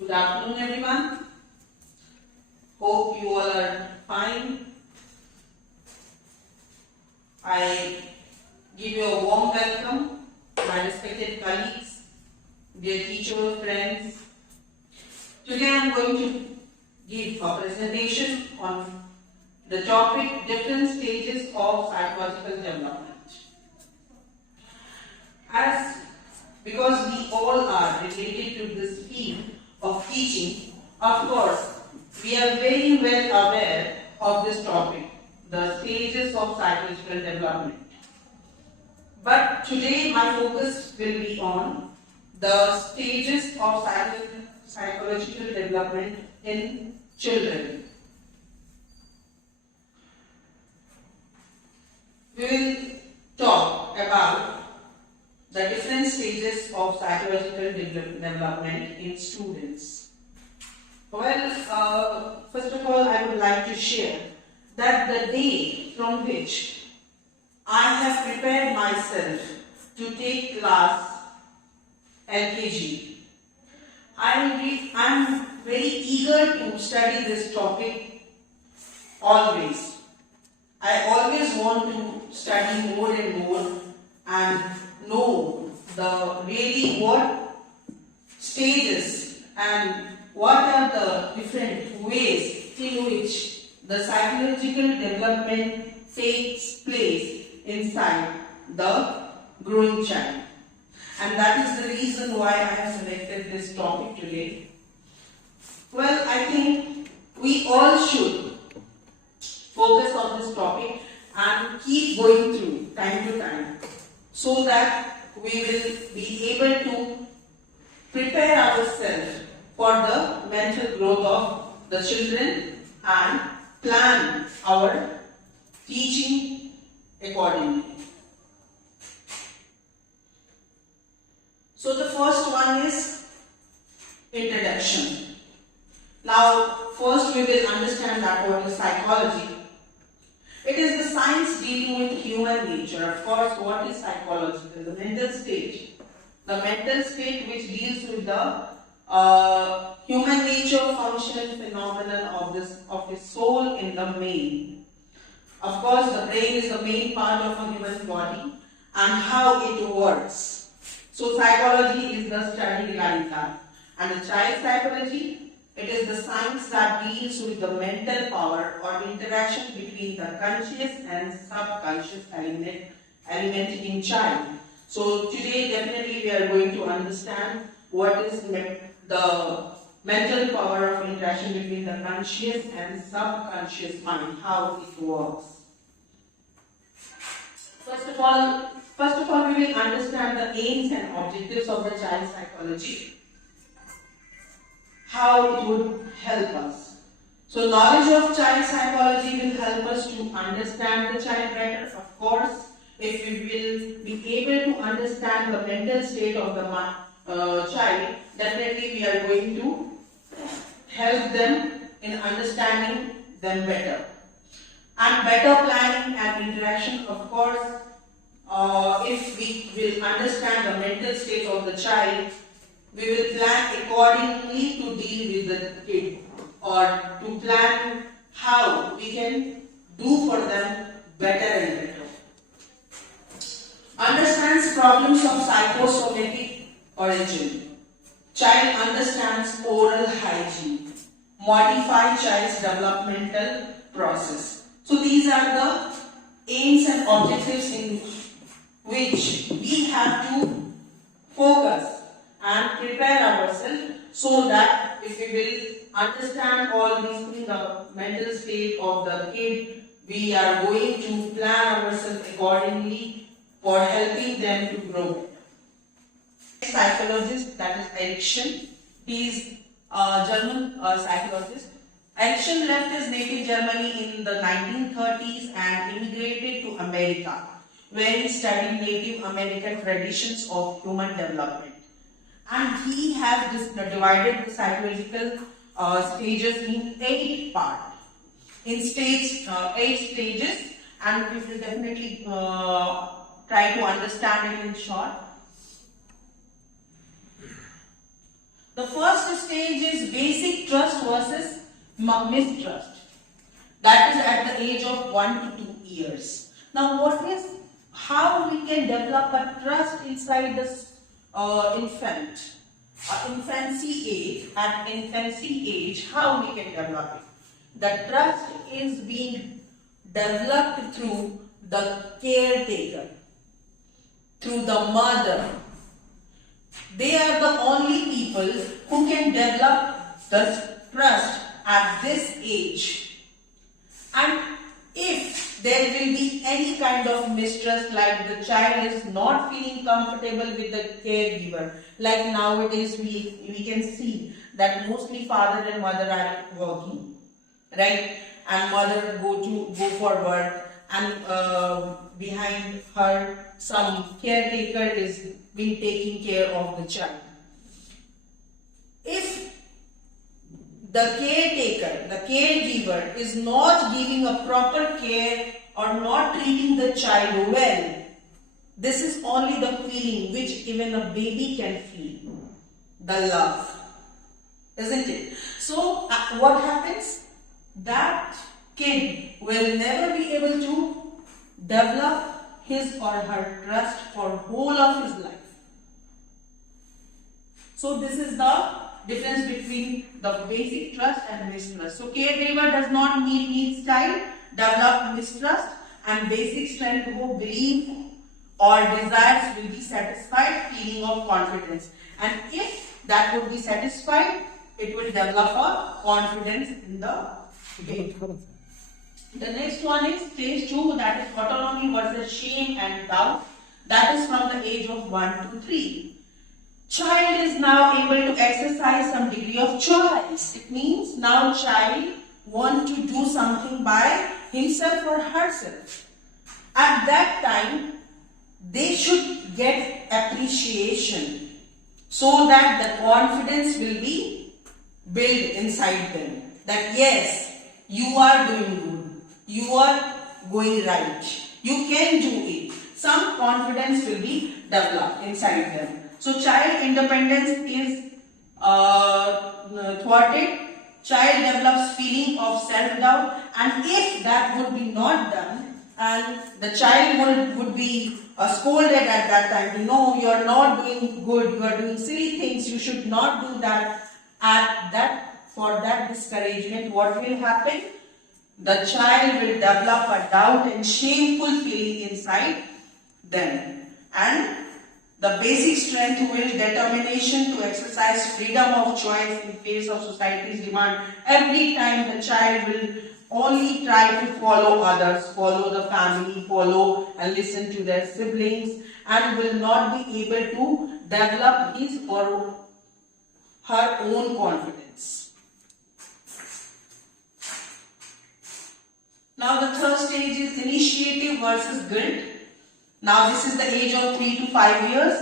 Good afternoon, everyone. Hope you all are fine. I give you a warm welcome, my respected colleagues, dear teacher friends. Today I am going to give a presentation on the topic different stages of psychological development. Because we all are related to this field of teaching, of course, we are very well aware of this topic, the stages of psychological development. But today my focus will be on the stages of psychological development in children. We will talk about the different stages of psychological development in students. Well, first of all, I would like to share that the day from which I have prepared myself to take class LKG, I am very eager to study this topic always. I always want to study more and more and know the really what stages and what are the different ways in which the psychological development takes place inside the growing child. And that is the reason why I have selected this topic today. Well, I think we all should focus on this topic and keep going through time to time, so that we will be able to prepare ourselves for the mental growth of the children and plan our teaching accordingly. So the first one is introduction. Now first we will understand that what is psychology. It is the science dealing with human nature. Of course, what is psychology? The mental state. The mental state which deals with the human nature, function, phenomenon of the soul in the main. Of course, the brain is the main part of a human body and how it works. So, psychology is the study regarding that. And the child psychology, it is the science that deals with the mental power or interaction between the conscious and subconscious element in child. So today definitely we are going to understand what is the mental power of interaction between the conscious and subconscious mind, how it works. First of all we will understand the aims and objectives of the child psychology, how it would help us. So knowledge of child psychology will help us to understand the child better. Of course, if we will be able to understand the mental state of the child, definitely we are going to help them in understanding them better. And better planning and interaction, of course, if we will understand the mental state of the child, we will plan accordingly to deal with the kid, or to plan how we can do for them better and better. Understands problems of psychosomatic origin. Child understands oral hygiene. Modify child's developmental process. So these are the aims and objectives in which we have to focus and prepare ourselves, so that if we will understand all these things, the mental state of the kid, we are going to plan ourselves accordingly for helping them to grow. Psychologist, that is Erikson. He is a German psychologist. Erikson left his native Germany in the 1930s and immigrated to America, where he studied Native American traditions of human development. And he has divided the psychological stages in 8 parts. In 8 stages, and we will definitely try to understand it in short. The first stage is basic trust versus mistrust. That is at the age of 1 to 2 years. Now, how we can develop a trust inside this infant? At infancy age, how we can develop it? The trust is being developed through the caretaker, through the mother. They are the only people who can develop the trust at this age. And if there will be any kind of mistrust, like the child is not feeling comfortable with the caregiver, like nowadays we can see that mostly father and mother are working, right? And mother go for work, and behind her some caretaker is been taking care of the child. If the caretaker, the caregiver is not giving a proper care or not treating the child well, this is only the feeling which even a baby can feel, the love, isn't it? So what happens? That kid will never be able to develop his or her trust for whole of his life. So this is the difference between the basic trust and mistrust. So caregiver does not meet child, develop mistrust, and basic strength of belief or desires will be satisfied, feeling of confidence. And if that would be satisfied, it will develop a confidence in the kid. The next one is stage 2, that is autonomy versus shame and doubt. That is from the age of 1 to 3. Child is now able to exercise some degree of choice. It means now child wants to do something by himself or herself. At that time, they should get appreciation so that the confidence will be built inside them. That yes, you are doing good, you are going right, you can do it. Some confidence will be developed inside them. So child independence is thwarted. Child develops feeling of self-doubt, and if that would be not done, and the child would be scolded at that time, no, you are not doing good, you are doing silly things, you should not do that. For that discouragement, what will happen? The child will develop a doubt and shameful feeling inside them, and the basic strength will determination to exercise freedom of choice in face of society's demand. Every time the child will only try to follow others, follow the family, follow and listen to their siblings, and will not be able to develop his or her own confidence. Now the third stage is initiative versus guilt. Now this is the age of 3 to 5 years.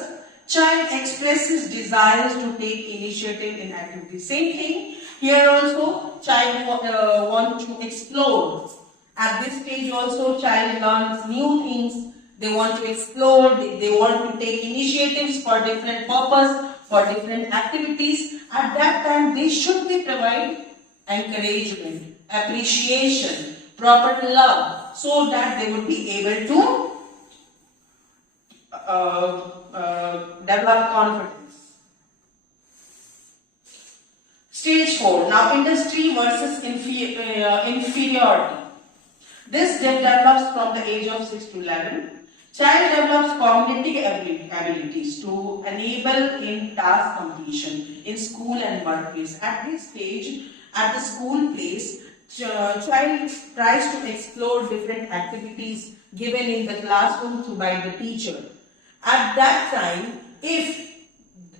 Child expresses desires to take initiative in activities. Same thing here also, child want to explore. At this stage also, child learns new things. They want to explore, they want to take initiatives for different purpose, for different activities. At that time, they should be provided encouragement, appreciation, proper love, so that they would be able to develop confidence. Stage 4. Now industry versus inferiority. This develops from the age of 6 to 11. Child develops cognitive abilities to enable in task completion in school and workplace. At this stage, at the school place, child tries to explore different activities given in the classroom by the teacher. At that time, if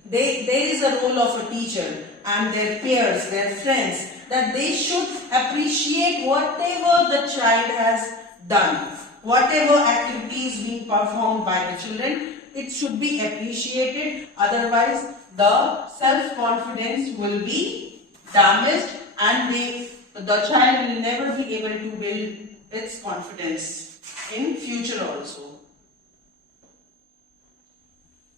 there is a role of a teacher and their peers, their friends, that they should appreciate whatever the child has done, whatever activities being performed by the children, it should be appreciated. Otherwise, the self-confidence will be damaged, and the child will never be able to build its confidence in future also.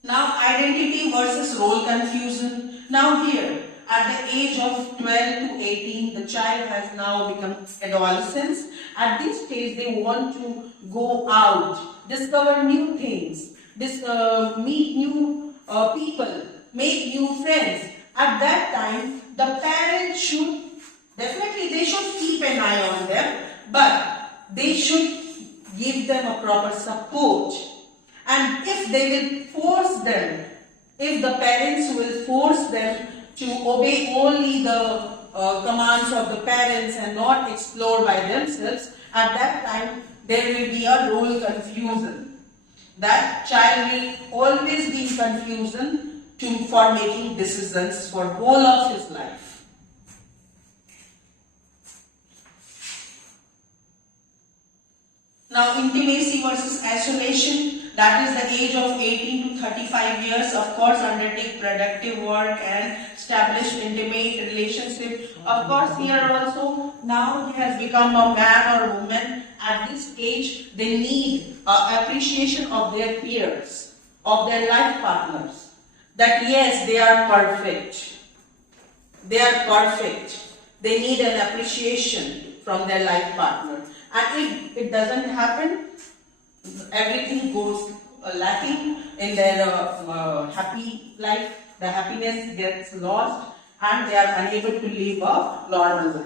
Now, identity versus role confusion. Now here, at the age of 12 to 18, the child has now become adolescents. At this stage, they want to go out, discover new things, meet new people, make new friends. At that time, the parents should, definitely they should keep an eye on them, but they should give them a proper support. And if they will force them, if the parents will force them to obey only the commands of the parents and not explore by themselves, at that time there will be a role confusion. That child will always be in confusion for making decisions for whole of his life. Now, intimacy versus isolation, that is the age of 18 to 35 years, of course, undertake productive work and establish intimate relationship. Of course, here also, now he has become a man or woman. At this age, they need appreciation of their peers, of their life partners. That yes, they are perfect. They are perfect. They need an appreciation from their life partner. And if it doesn't happen, everything goes lacking in their happy life. The happiness gets lost and they are unable to live a normal life.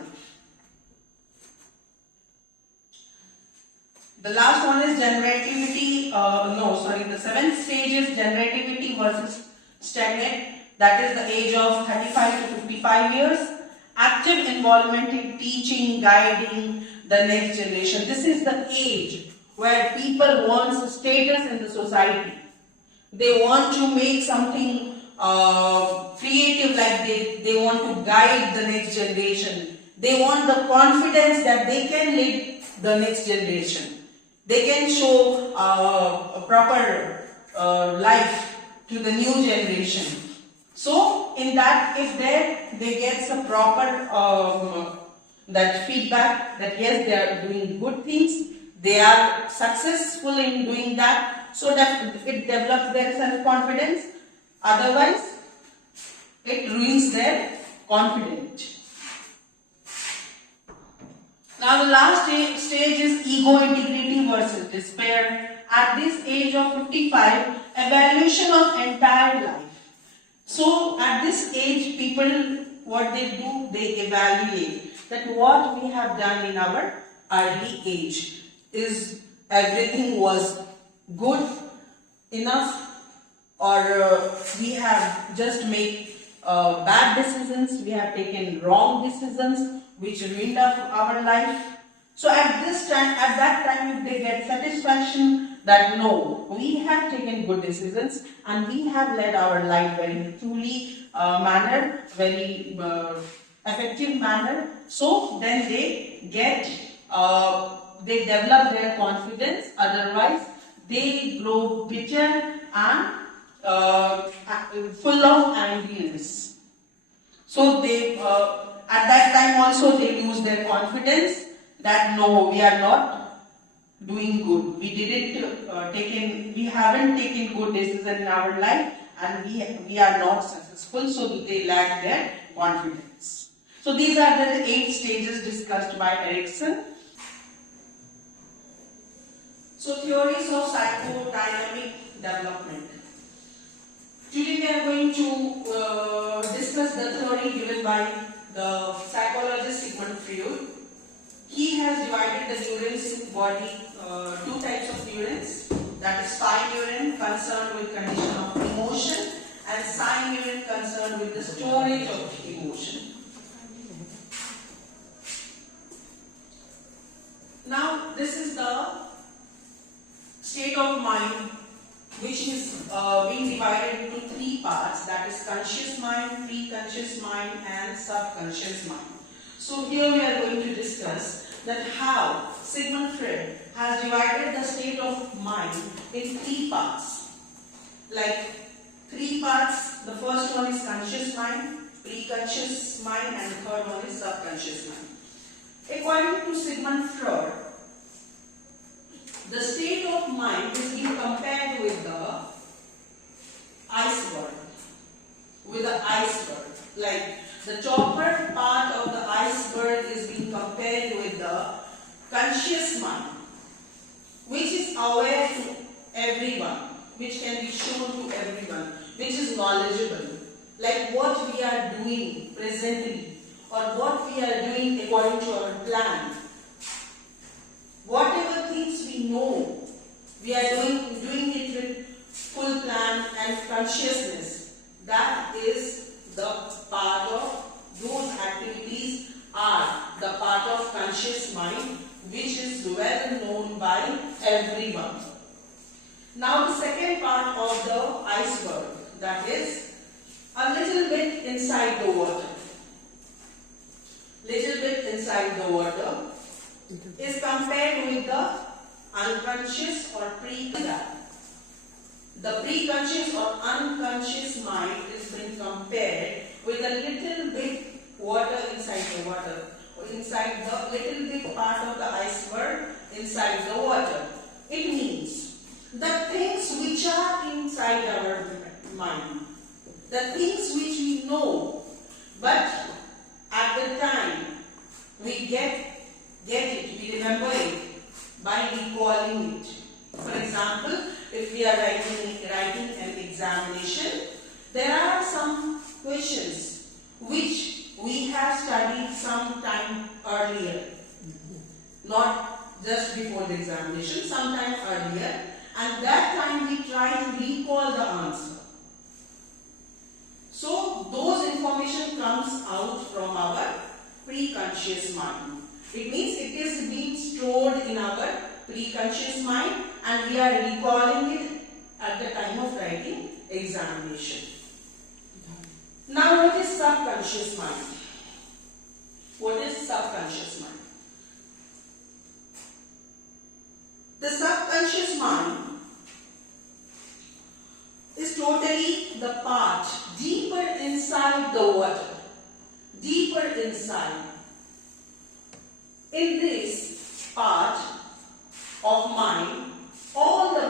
The last one is generativity. The seventh stage is generativity versus stagnant. That is the age of 35 to 55 years. Active involvement in teaching, guiding the next generation. This is the age where people want status in the society. They want to make something creative, like they want to guide the next generation. They want the confidence that they can lead the next generation. They can show a proper life to the new generation. So, in that, if they get some proper that feedback that yes, they are doing good things, they are successful in doing that, so that it develops their self-confidence. Otherwise, it ruins their confidence. Now the last stage is ego integrity versus despair. At this age of 55, evaluation of entire life. So at this age, people, what they do, they evaluate that what we have done in our early age. Is everything was good enough, or we have just made bad decisions, we have taken wrong decisions which ruined our life. So at that time, if they get satisfaction that no, we have taken good decisions and we have led our life very truly manner, very effective manner, so then they get they develop their confidence. Otherwise, they grow bitter and full of angriness. So they at that time also they lose their confidence that no, we are not doing good. We haven't taken good decisions in our life, and we are not successful. So they lack their confidence. So these are the 8 stages discussed by Erickson. So theories of psychodynamic development. Today we are going to discuss the theory given by the psychologist Sigmund Freud. He has divided the neurons in body, 2 types of neurons, that is phi neuron concerned with condition of emotion and psi neuron concerned with the storage of emotion. Now this is the state of mind which is being divided into 3 parts, that is conscious mind, pre-conscious mind and subconscious mind. So here we are going to discuss that how Sigmund Freud has divided the state of mind in 3 parts. Like 3 parts, the first one is conscious mind, pre-conscious mind and the third one is subconscious mind. According to Sigmund Freud, the state of mind is being compared with the iceberg. conscious mind, which is aware to everyone, which can be shown to everyone, which is knowledgeable, like what we are doing presently or what we are doing according to our plan. Whatever things we know, we are doing it with full plan and consciousness. That is the part of those activities are the part of conscious mind, which is well known by everyone. Now the second part of the iceberg, that is a little bit inside the water. Little bit inside the water is compared with the unconscious or pre-conscious. The pre-conscious or unconscious mind is being compared with a little bit water inside the water, or inside the little bit part of the iceberg inside the water. It means the things which are inside our mind, the things which we know, but at the time we get it, we remember it by recalling it. For example, if we are writing an examination, there are some questions which we have studied some time earlier, not just before the examination, some time earlier, and that time we try to recall the answer. So those information comes out from our pre-conscious mind. It means it is being stored in our pre-conscious mind and we are recalling it at the time of writing examination. Now what is subconscious mind? What is subconscious mind? The subconscious mind is totally the part deeper inside the water, deeper inside. In this part of mind, all the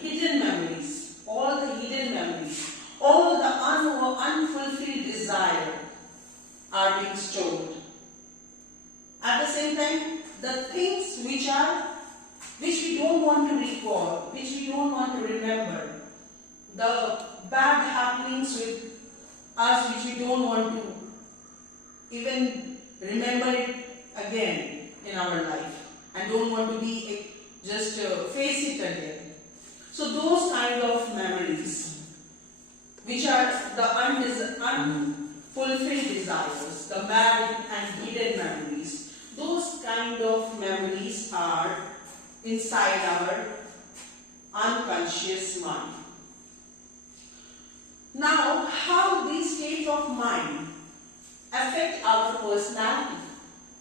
hidden memories, all the unfulfilled desire are being stored. At the same time, the things which we don't want to recall, which we don't want to remember, the bad happenings with us which we don't want to even remember it again in our life and don't want to be just face it again. So those kind of memories which are the unfulfilled desires, the bad and hidden memories, those kind of memories are inside our unconscious mind. Now, how these states of mind affect our personality,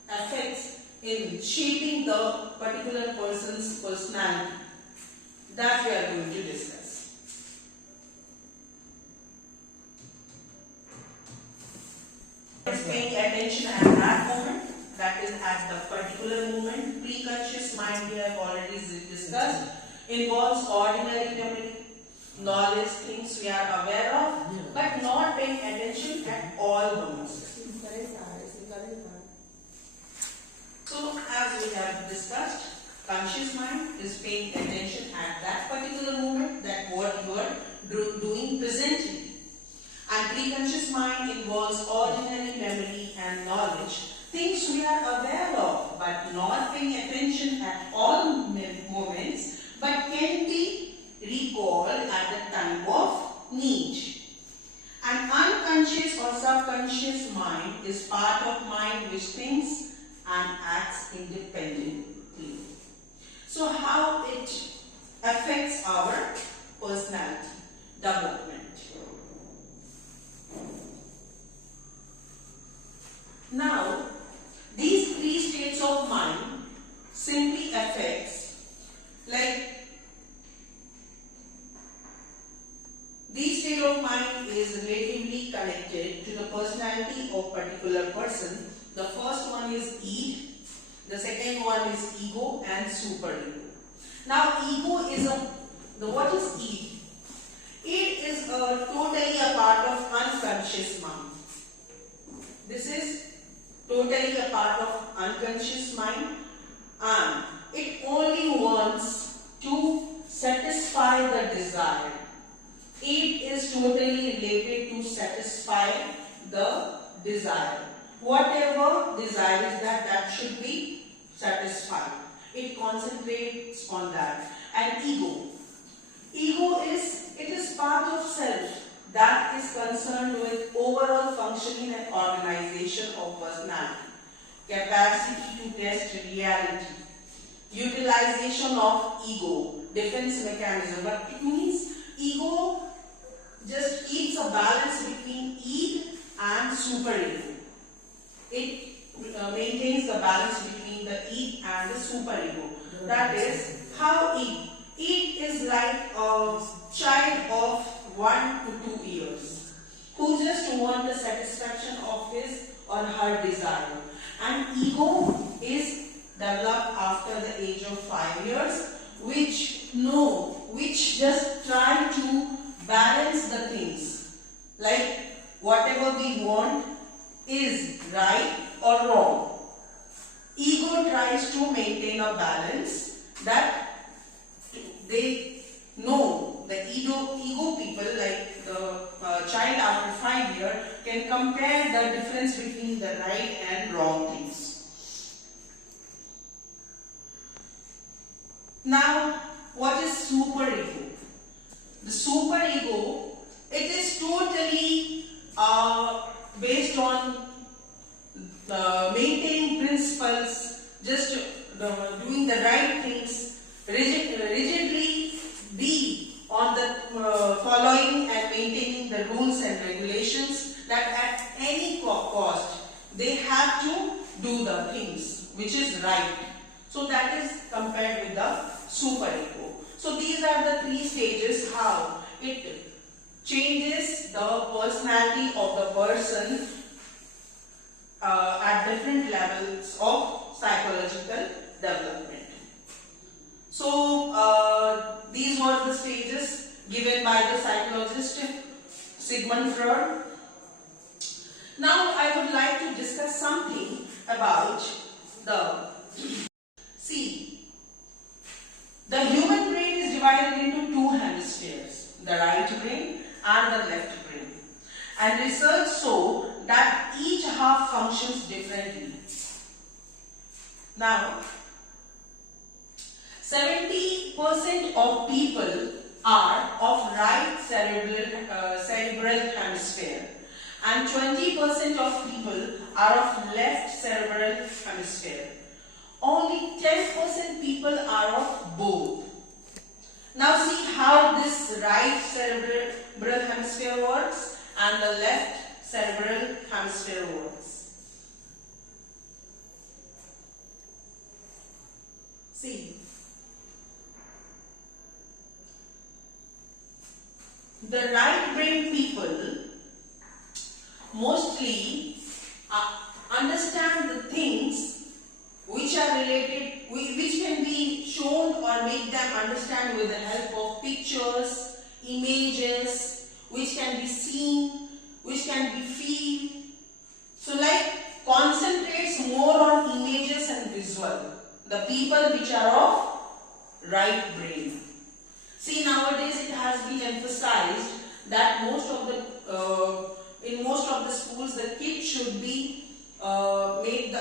affects in shaping the particular person's personality, that we are going to discuss. Paying attention at that moment, that is at the particular moment. Pre-conscious mind, we have already discussed, involves ordinary memory, knowledge, things we are aware of, but not paying attention at all moments. So, as we have discussed, conscious mind is paying attention at that particular moment, that what you are doing presently. And pre-conscious mind involves ordinary memory and knowledge, things we are aware of, but not paying attention at all moments, but can be recalled at the time of need. An unconscious or subconscious mind is part of mind which thinks and acts independently. So how it affects our personality development. Now, these three states of mind simply affects, like this state of mind is relatively connected to the personality of particular person. The first one is id, the second one is ego and superego. Now, ego is what is id? Id is totally a part of unconscious mind. This is totally a part of unconscious mind. satisfied. It concentrates on that. And ego. Ego is part of self that is concerned with overall functioning and organization of personality, capacity to test reality, utilization of ego, defense mechanism. But it means ego just keeps a balance between id and superego. It maintains the balance between the id and the superego. That is how id. Id is like a child of 1 to 2 years who just want the satisfaction of his or her desire. And ego is developed after the age of 5 years, which just try to balance the things. Like whatever we want is right or wrong. Ego tries to maintain a balance that they know. The ego people, like the child after 5 years, can compare the difference between the right and wrong things. Now, what is superego? The superego, it is totally based on maintaining principles, just doing the right things, rigidly be on the following and maintaining the rules and regulations, that at any cost they have to do the things which is right. So that is compared with the superego. So these are the 3 stages how it changes the personality of the person at different levels of psychological development. So these were the stages given by the psychologist Sigmund Freud. Now I would like to discuss something about the human brain is divided into 2 hemispheres, the right brain and the left brain. And research show that each half functions differently. Now, 70% of people are of right cerebral hemisphere, and 20% of people are of left cerebral hemisphere. Only 10% people are of both. Now see how this right cerebral hemisphere works and the left cerebral hemisphere works. See, the right brain people mostly understand the things which are related, which can be shown or make them understand with the help of pictures, images, which can be seen, which can be feel. So like concentrates more on images and visual, the people which are of right brain. See, nowadays it has been emphasized that in most of the schools the kids should be made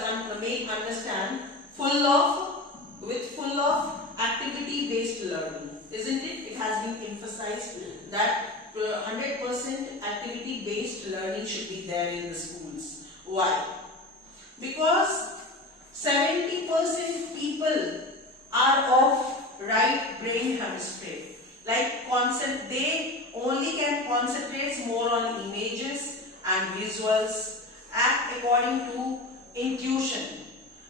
understand full of activity based learning, isn't it? It has been emphasized that 100% activity based learning should be there in the schools. Why? Because 70% people are of right brain hemisphere. Like they only can concentrate more on images and visuals, act according to intuition,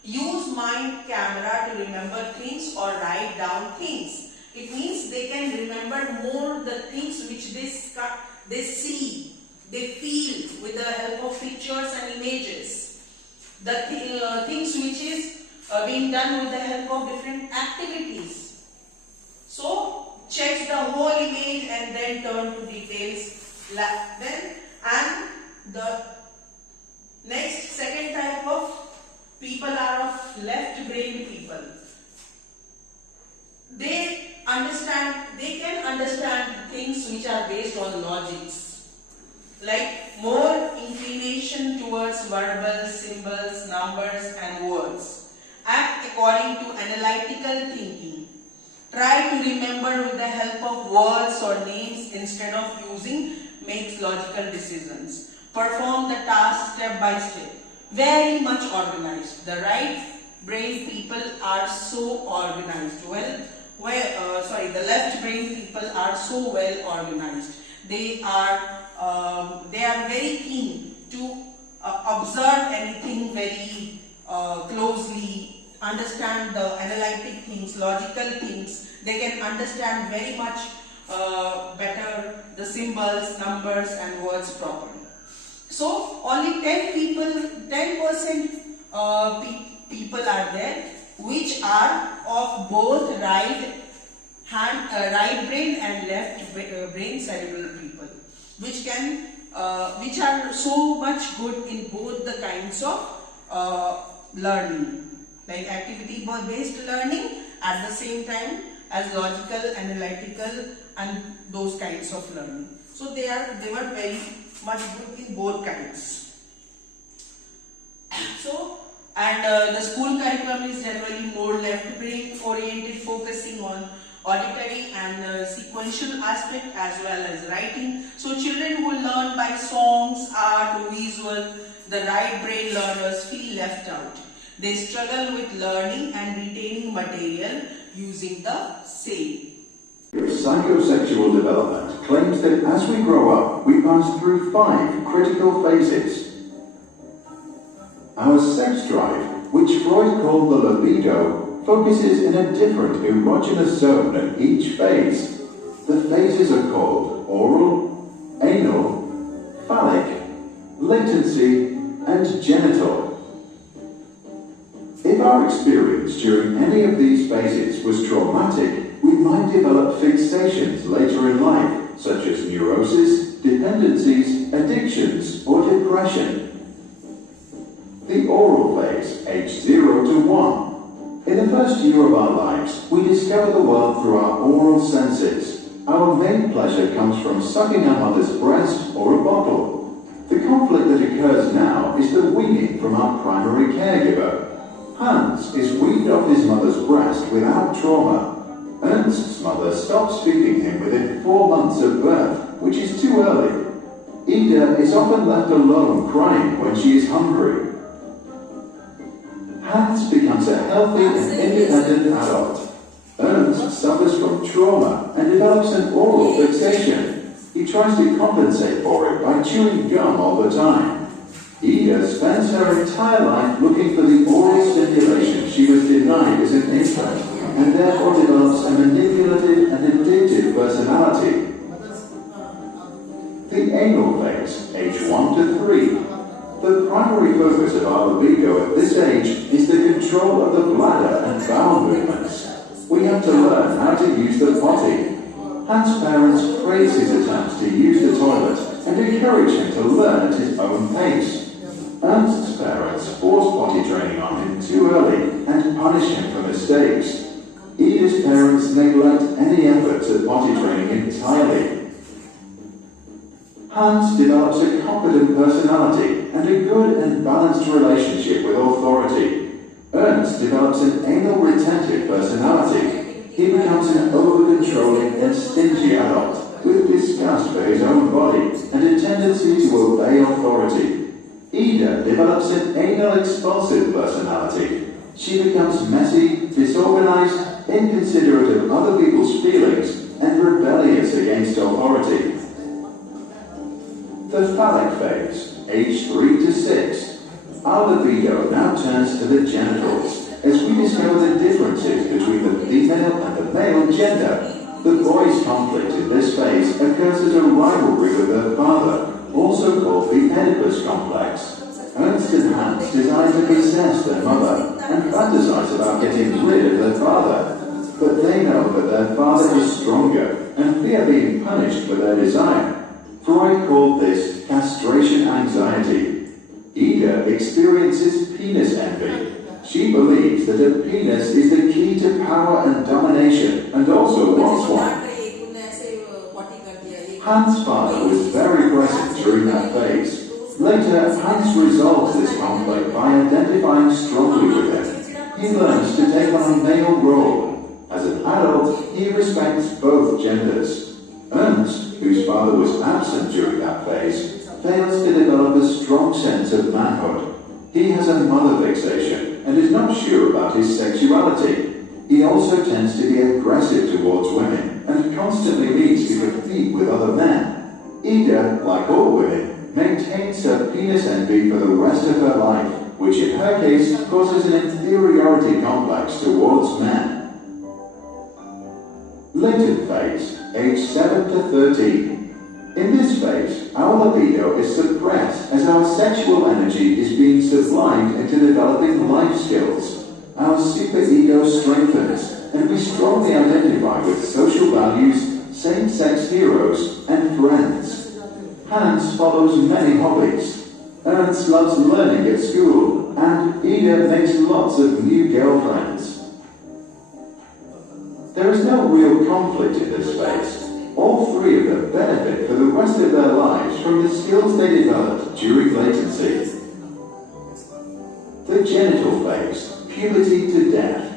use mind camera to remember things or write down things. It means they can remember more the things which they see, they feel with the help of pictures and images. The things which is being done with the help of different activities. So check the whole image and then turn to details. And the next second type of people are of left brain people. They can understand things which are based on logics, like more inclination towards verbal symbols, numbers and words. Act according to analytical thinking. Try to remember with the help of words or names instead of using makes logical decisions. Perform the task step by step. Very much organized. The right brain people are so organized. The left brain people are so well organized. They are very keen to observe anything very closely, understand the analytic things, logical things. They can understand very much better the symbols, numbers and words properly. So only 10% people are there which are of both right brain and left brain cerebral people, which are so much good in both the kinds of learning, like activity based learning at the same time as logical, analytical and those kinds of learning. So they were very much good in both kinds. So the school curriculum is generally more left brain oriented, focusing on auditory and sequential aspect as well as writing. So children who learn by songs, art or visual, the right brain learners feel left out. They struggle with learning and retaining material using the same. Psychosexual development claims that as we grow up, we pass through 5 critical phases. Our sex drive, which Freud called the libido, focuses in a different erogenous zone at each phase. The phases are called oral, anal, phallic, latency, and genital. If our experience during any of these phases was traumatic, we might develop fixations later in life, such as neurosis, dependencies, addictions, or depression. The oral phase, age 0 to 1. In the first year of our lives, we discover the world through our oral senses. Our main pleasure comes from sucking our mother's breast or a bottle. The conflict that occurs now is the weaning from our primary caregiver. Hans is weaned off his mother's breast without trauma. Ernst's mother stops feeding him within 4 months of birth, which is too early. Ida is often left alone crying when she is hungry. Hans becomes a healthy and independent adult. Ernst suffers from trauma and develops an oral fixation. He tries to compensate for it by chewing gum all the time. Ida spends her entire life looking for the oral stimulation she was denied as an infant, and therefore develops a manipulative and addictive personality. The anal phase, age 1 to 3. The primary focus of our libido at this age is the control of the bladder and bowel movements. We have to learn how to use the potty. Hans' parents praise his attempts to use the toilet and encourage him to learn at his own pace. Ernst's parents force potty training on him too early and punish him for mistakes. Ida's parents neglect any efforts at potty training entirely. Hans develops a competent personality and a good and balanced relationship with authority. Ernst develops an anal retentive personality. He becomes an over-controlling and stingy adult with disgust for his own body and a tendency to obey authority. Ida develops an anal expulsive personality. She becomes messy, disorganized, inconsiderate of other people's feelings, and rebellious against authority. The phallic phase, age 3 to 6. Our libido now turns to the genitals, as we discover the differences between the female and the male gender. The boy's conflict in this phase occurs as a rivalry with their father, also called the Oedipus complex. Ernst and Hans desire to possess their mother and fantasize about getting rid of their father. But they know that their father is stronger and fear being punished for their desire. Freud called this castration anxiety. Ida experiences penis envy. She believes that a penis is the key to power and domination and also wants one. Hans' father was very present during that phase. Later, Hans resolves this conflict by identifying strongly with him. he learns to take on a male role. As an adult, he respects both genders. Ernst, whose father was absent during that phase, fails to develop a strong sense of manhood. He has a mother fixation and is not sure about his sexuality. He also tends to be aggressive towards women and constantly needs to compete with other men. Ida, like all women, maintains her penis envy for the rest of her life, which in her case causes an inferiority complex towards men. Latent phase, age 7 to 13. In this phase, our libido is suppressed as our sexual energy is being sublimed into developing life skills. Our superego strengthens, and we strongly identify with social values, same-sex heroes, and friends. Hans follows many hobbies. Ernst loves learning at school, and Ida makes lots of new girlfriends. There is no real conflict in this phase. All three of them benefit for the rest of their lives from the skills they developed during latency. The genital phase, puberty to death.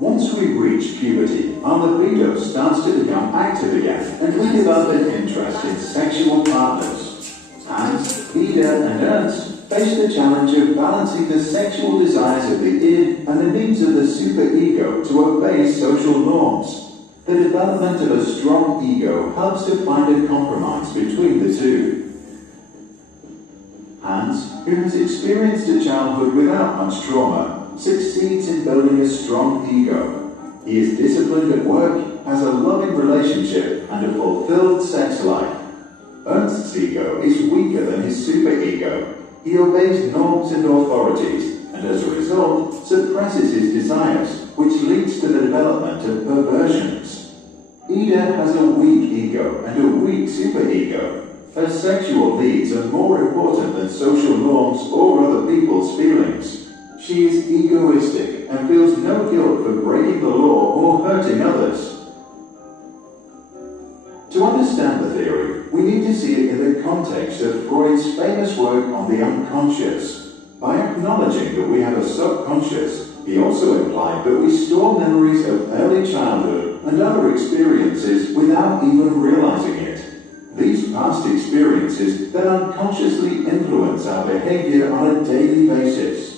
Once we reach puberty, our libido starts to become active again, and we develop an interest in sexual partners. Hans, Ida, and Ernst face the challenge of balancing the sexual desires of the id and the needs of the superego to obey social norms. The development of a strong ego helps to find a compromise between the two. Hans, who has experienced a childhood without much trauma, succeeds in building a strong ego. He is disciplined at work, has a loving relationship, and a fulfilled sex life. Ernst's ego is weaker than his superego. He obeys norms and authorities, and as a result, suppresses his desires, which leads to the development of perversions. Ida has a weak ego and a weak superego. Her sexual needs are more important than social norms or other people's feelings. She is egoistic and feels no guilt for breaking the law or hurting others. To understand the theory, we need to see it in the context of Freud's famous work on the unconscious. By acknowledging that we have a subconscious, he also implied that we store memories of early childhood and other experiences without even realizing it. These past experiences then unconsciously influence our behavior on a daily basis.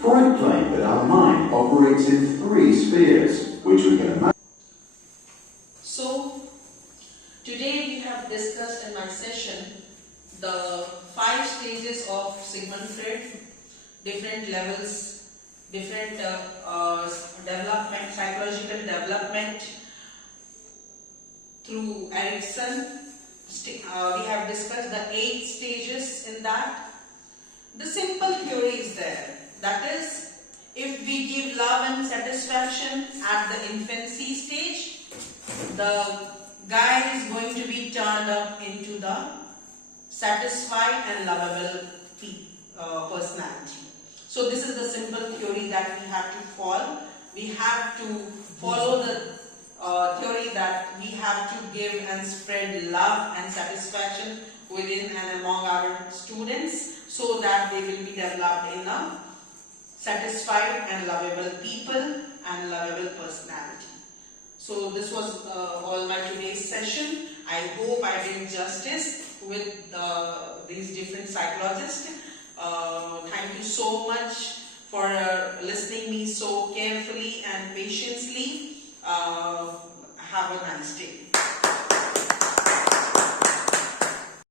Freud claimed that our mind operates in 3 spheres, which we can imagine. So, today we have discussed in my session the 5 stages of Sigmund Freud, different levels, different development, psychological development through Erikson. We have discussed the 8 stages in that. The simple theory is there. That is, if we give love and satisfaction at the infancy stage, the guy is going to be turned up into the satisfied and lovable personality. So this is the simple theory that we have to follow. We have to follow the theory that we have to give and spread love and satisfaction within and among our students so that they will be developed in a satisfied and lovable people and lovable personality. So this was all my today's session. I hope I did justice with these different psychologists. Thank you so much for listening me so carefully and patiently. Have a nice day.